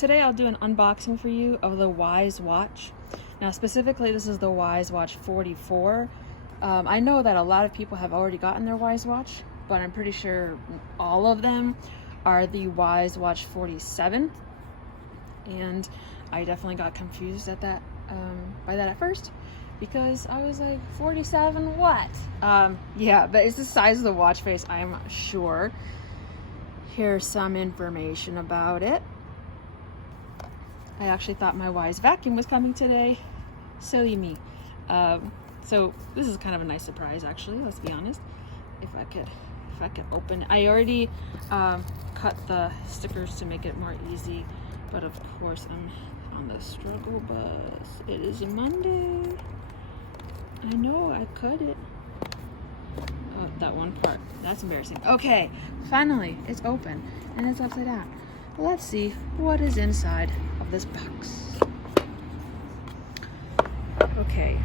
today I'll do an unboxing for you of the Wyze watch. Now specifically this is the Wyze watch 44. I know that a lot of people have already gotten their Wyze watch, but I'm pretty sure all of them are the Wyze watch 47. And I definitely got confused at that by that at first, because I was like, 47 what? Yeah, but it's the size of the watch face, I'm sure. Here's some information about it. I actually thought my Wyze vacuum was coming today. Silly me. So this is kind of a nice surprise, actually, let's be honest. If I could open it. I already cut the stickers to make it more easy, but of course I'm on the struggle bus. It is a Monday. I know I cut it. Oh, that one part. That's embarrassing. Okay, finally, it's open and it's upside down. Let's see what is inside of this box. Okay.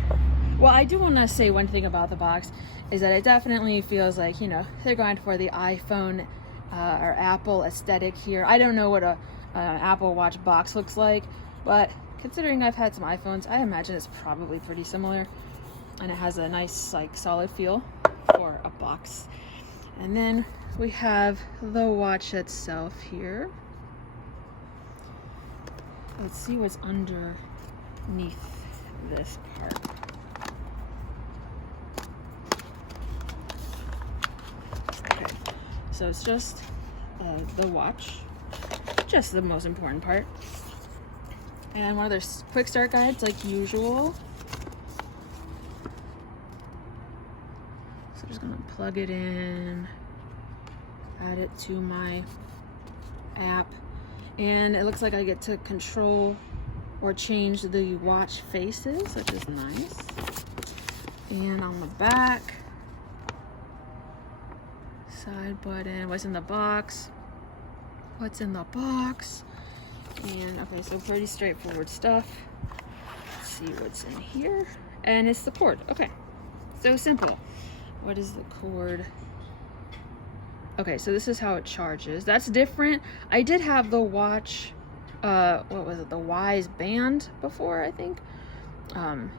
Well, I do want to say one thing about the box is that it definitely feels like, you know, they're going for the iPhone or Apple aesthetic here. I don't know what a Apple Watch box looks like, but considering I've had some iPhones, I imagine it's probably pretty similar. And it has a nice, like, solid feel for a box. And then we have the watch itself here. Let's see what's underneath this part. Okay, so it's just the watch, just the most important part. And one of their quick start guides, like usual. So I'm just gonna plug it in, add it to my app, and it looks like I get to control or change the watch faces, which is nice. And on the back, side button, what's in the box, what's in the box. And okay, so pretty straightforward stuff. Let's see what's in here. And it's the cord. Okay, so simple. What is the cord? Okay, so this is how it charges. That's different. I did have the watch, what was it, the Wyze band before, I think. And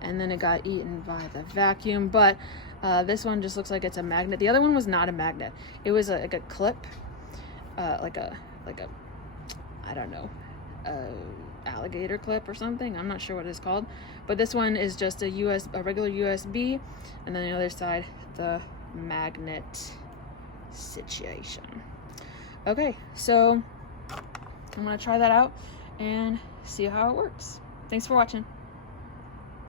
then it got eaten by the vacuum, but this one just looks like it's a magnet. The other one was not a magnet. It was like a clip, like a I don't know, alligator clip or something. I'm not sure what it's called, but this one is just a regular USB, and then the other side, the magnet situation. Okay, so I'm gonna try that out and see how it works. Thanks for watching.